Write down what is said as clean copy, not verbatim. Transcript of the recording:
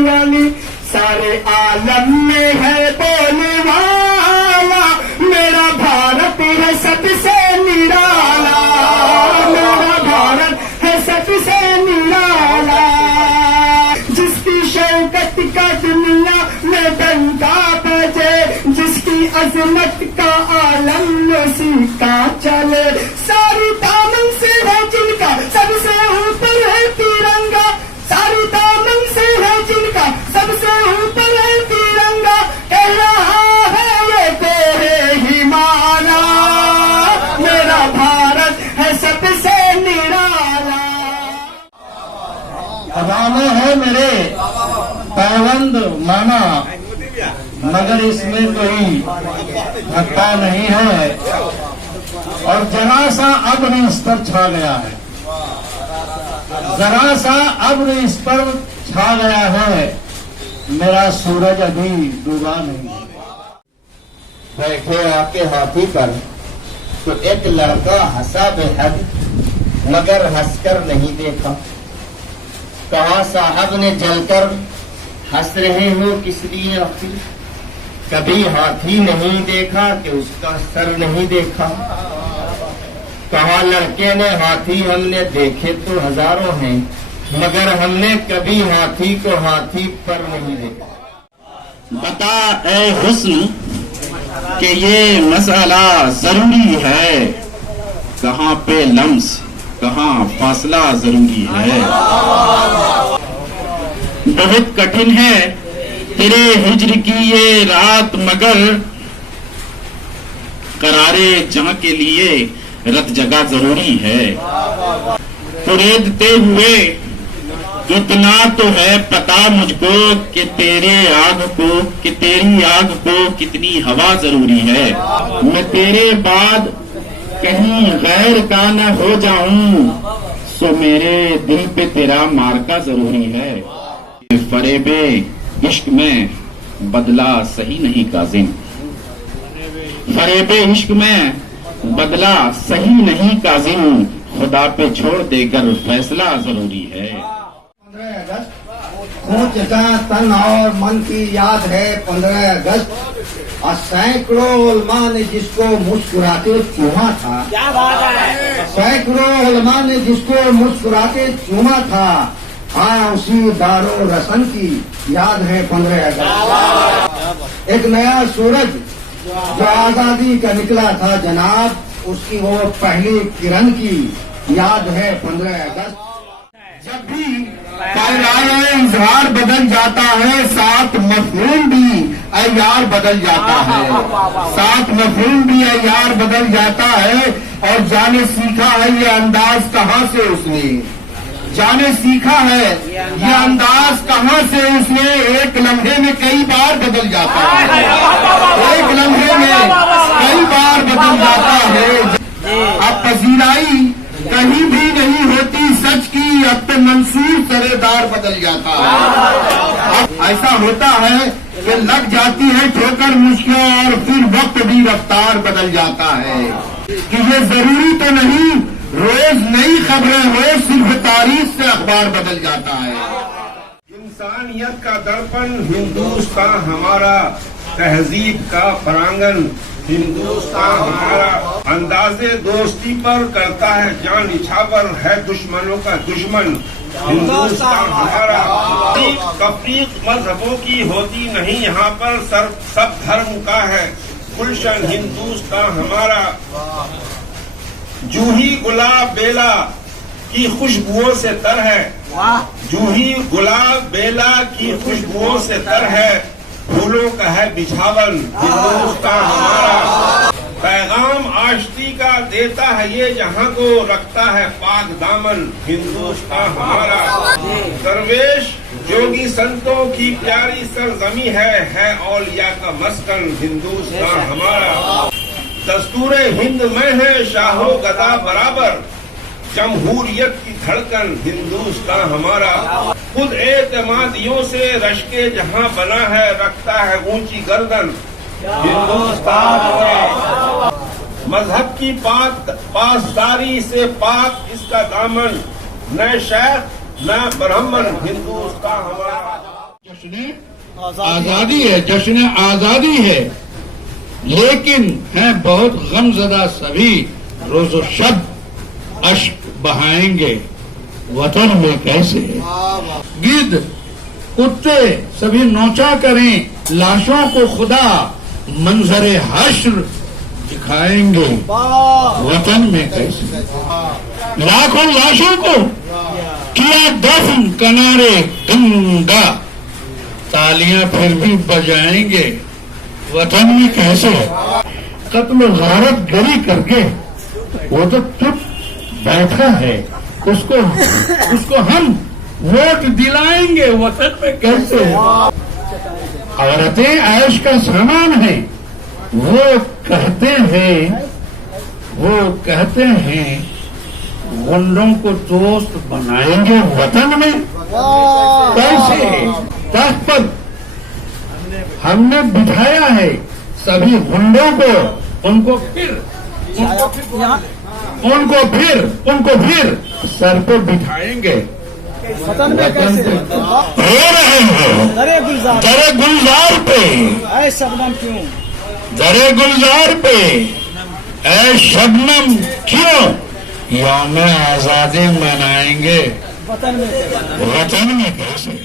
वाली, सारे आलम में है बोलने वाला, मेरा भारत है सबसे निराला, मेरा भारत है सबसे निराला, जिसकी शौकत का दुनिया में डंका बजे, जिसकी अजमत का आलम में सीखा चले, सारी दामन से है जिनका सबसे ऊपर है तिरंगा, सारी दामन से है जिनका सबसे ऊपर है तिरंगा, कह रहा है ये तेरे ही माना, मेरा भारत है सबसे निराला। अदाने है मेरे पैबंद माना, मगर इसमें कोई धक्का नहीं है, और जरा सा अब्र इस पर छा गया है, जरा सा अब्र इस पर छा गया है, मेरा सूरज अभी डूबा नहीं। बैठे आके हाथी पर तो एक लड़का हंसा बेहद, मगर हंसकर नहीं देखा, कहा साहब ने जलकर हंस रहे हो किस लिए आखिर, कभी हाथी नहीं देखा कि उसका सर नहीं देखा, कहा लड़के ने हाथी हमने देखे तो हजारों हैं, मगर हमने कभी हाथी को हाथी पर नहीं देखा। बता ए हुस्न कि ये मसला जरूरी है, कहाँ पे लम्स कहाँ फासला जरूरी है। बहुत कठिन है तेरे हिज्र की ये रात, मगर करारे जहां के लिए रत जगह जरूरी है। कुरेदते हुए इतना तो है पता मुझको कि तेरी आग को कितनी हवा जरूरी है। मैं तेरे बाद कहीं गैर का न हो जाऊं, सो मेरे दिल पे तेरा मार्का जरूरी है। फरेबे इश्क में बदला सही नहीं काजिम, फरेबे इश्क में बदला सही नहीं काजिम, खुदा पे छोड़ देकर फैसला जरूरी है। 15 अगस्त खोचता तन और मन की याद है 15 अगस्त, और सैकड़ों उलमा ने जिसको मुस्कुराते चूमा था, सैकड़ों उलमा ने जिसको मुस्कुराते चूमा था, हाँ उसी दारो रसन की याद है 15 अगस्त। एक नया सूरज जो आजादी का निकला था जनाब, उसकी वो पहली किरण की याद है 15 अगस्त। जब भी कायराए इजहार बदल जाता है, साथ मफहूम भी अय्यार बदल जाता है, साथ मफहूम भी अय्यार बदल जाता है, और जाने सीखा है ये अंदाज कहाँ से उसने, जाने सीखा है ये अंदाज कहाँ से उसने, एक लम्हे में कई बार बदल जाता है, एक लम्हे में कई बार बदल जाता है। अब पजीराई कहीं भी नहीं होती सच की, अब तो मंसूर सरेदार बदल जाता है। अब ऐसा होता है कि लग जाती है ठोकर मुश्किल, और फिर वक्त भी रफ्तार बदल जाता है, कि ये जरूरी तो नहीं रोज नई खबरें हो, सिर्फ तारीख से अखबार बदल जाता है। इंसानियत का दर्पण हिंदुस्तान हमारा, तहजीब का प्रांगण हिंदुस्तान हमारा, अंदाजे दोस्ती पर करता है जान निछावर, है दुश्मनों का दुश्मन हिंदुस्तान हमारा। तफरीक मजहबों की होती नहीं यहाँ पर, सब धर्म का है गुलशन हिंदुस्तान हमारा। जूही गुलाब बेला की खुशबुओं से तर है, जूही गुलाब बेला की खुशबुओं से तर है, फूलों का है बिछावन हिंदुस्तान हमारा। पैगाम आश्ती का देता है ये जहां को, रखता है पाक दामन हिंदुस्तान हमारा। दरवेश जोगी संतों की प्यारी सरजमी है औलिया का मस्कन हिंदुस्तान हमारा। दस्तूरे हिंद में है शाहो गदा बराबर, जमहूरियत की धड़कन हिंदुस्तान हमारा। खुद एतमादियों से रश्के जहां बना है, रखता है ऊंची गर्दन हिंदुस्तान हमारा। मजहब की पासदारी से पाक इसका दामन, न शेख न ब्राह्मण हिंदुस्तान हमारा। جشن آزادی ہے، جشن آزادی ہے، لیکن ہیں بہت غم زدہ سبھی، روز و شب اشک بہائیں گے، وطن میں کیسے گدھ کتے سبھی نوچا کریں، لاشوں کو خدا منظر حشر دکھائیں گے، وطن میں کیسے لاکھوں لاشوں کو کیا دفن کنارے گنگا، تالیاں پھر بھی بجائیں گے، وطن میں کیسے قتل و غارت گری کر کے وہ تو چپ بیٹھا ہے، اس کو ہم ووٹ دلائیں گے، وطن میں کیسے عورتیں عیش کا سامان ہیں، وہ کہتے ہیں غنڈوں کو دوست بنائیں گے، وطن میں کیسے تخت پر ہم نے بٹھایا ہے سبھی غنڈوں کو، ان کو پھر سر پہ بٹھائیں گے، وطن میں کیسے رو رہے ہیں درے گلزار درے گلزار پہ، اے شبنم کیوں درے گلزار پہ اے شبنم کیوں، یوم آزادی منائیں گے، وطن میں وطن میں کیسے